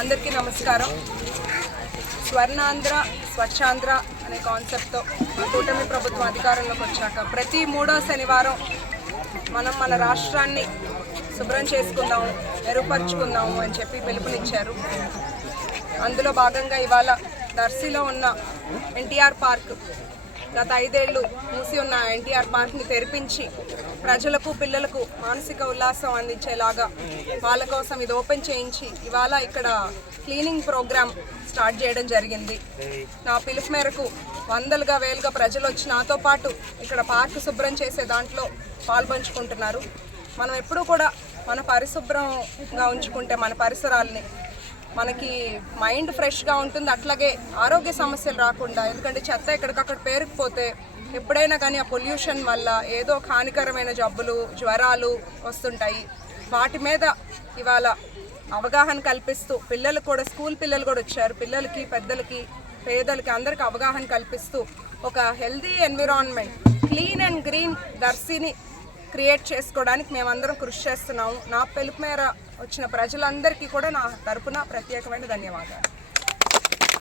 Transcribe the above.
అందరికీ నమస్కారం. స్వర్ణాంధ్ర స్వచ్ఛాంధ్ర అనే కాన్సెప్ట్తో మన కూటమి ప్రభుత్వం అధికారంలోకి వచ్చాక ప్రతి మూడో శనివారం మనం మన రాష్ట్రాన్ని శుభ్రం చేసుకుందాము మెరుగుపరుచుకుందాము అని చెప్పి పిలుపునిచ్చారు. అందులో భాగంగా ఇవాళ దర్శిలో ఉన్న ఎన్టీఆర్ పార్క్ గత ఐదేళ్ళు మూసి ఉన్న ఎన్టీఆర్ పార్క్ని తెరిపించి ప్రజలకు పిల్లలకు మానసిక ఉల్లాసం అందించేలాగా వాళ్ళ కోసం ఇది ఓపెన్ చేయించి ఇవాళ ఇక్కడ క్లీనింగ్ ప్రోగ్రామ్ స్టార్ట్ చేయడం జరిగింది. నా పిలుపు మేరకు వందలుగా వేలుగా ప్రజలు వచ్చి నాతో పాటు ఇక్కడ పార్క్ శుభ్రం చేసే దాంట్లో పాల్పంచుకుంటున్నారు. మనం ఎప్పుడూ కూడా మన పరిశుభ్రంగా ఉంచుకుంటే మన పరిసరాల్ని మనకి మైండ్ ఫ్రెష్గా ఉంటుంది అట్లాగే ఆరోగ్య సమస్యలు రాకుండా ఎందుకంటే చెత్త ఎక్కడికక్కడ పేరుకుపోతే ఎప్పుడైనా కానీ ఆ పొల్యూషన్ వల్ల ఏదో ఒక హానికరమైన జబ్బులు జ్వరాలు వస్తుంటాయి. వాటి మీద ఇవాళ అవగాహన కల్పిస్తూ పిల్లలు కూడా స్కూల్ పిల్లలు కూడా వచ్చారు. పిల్లలకి పెద్దలకి పేదలకి అందరికి అవగాహన కల్పిస్తూ ఒక healthy environment clean and green Darshini create చేసుకోవడానికి మేమందరం కృషి చేస్తున్నాము. నా పిలుపు మేర వచ్చిన ప్రజలందరికీ కూడా నా తరపున ప్రత్యేకమైన ధన్యవాదాలు.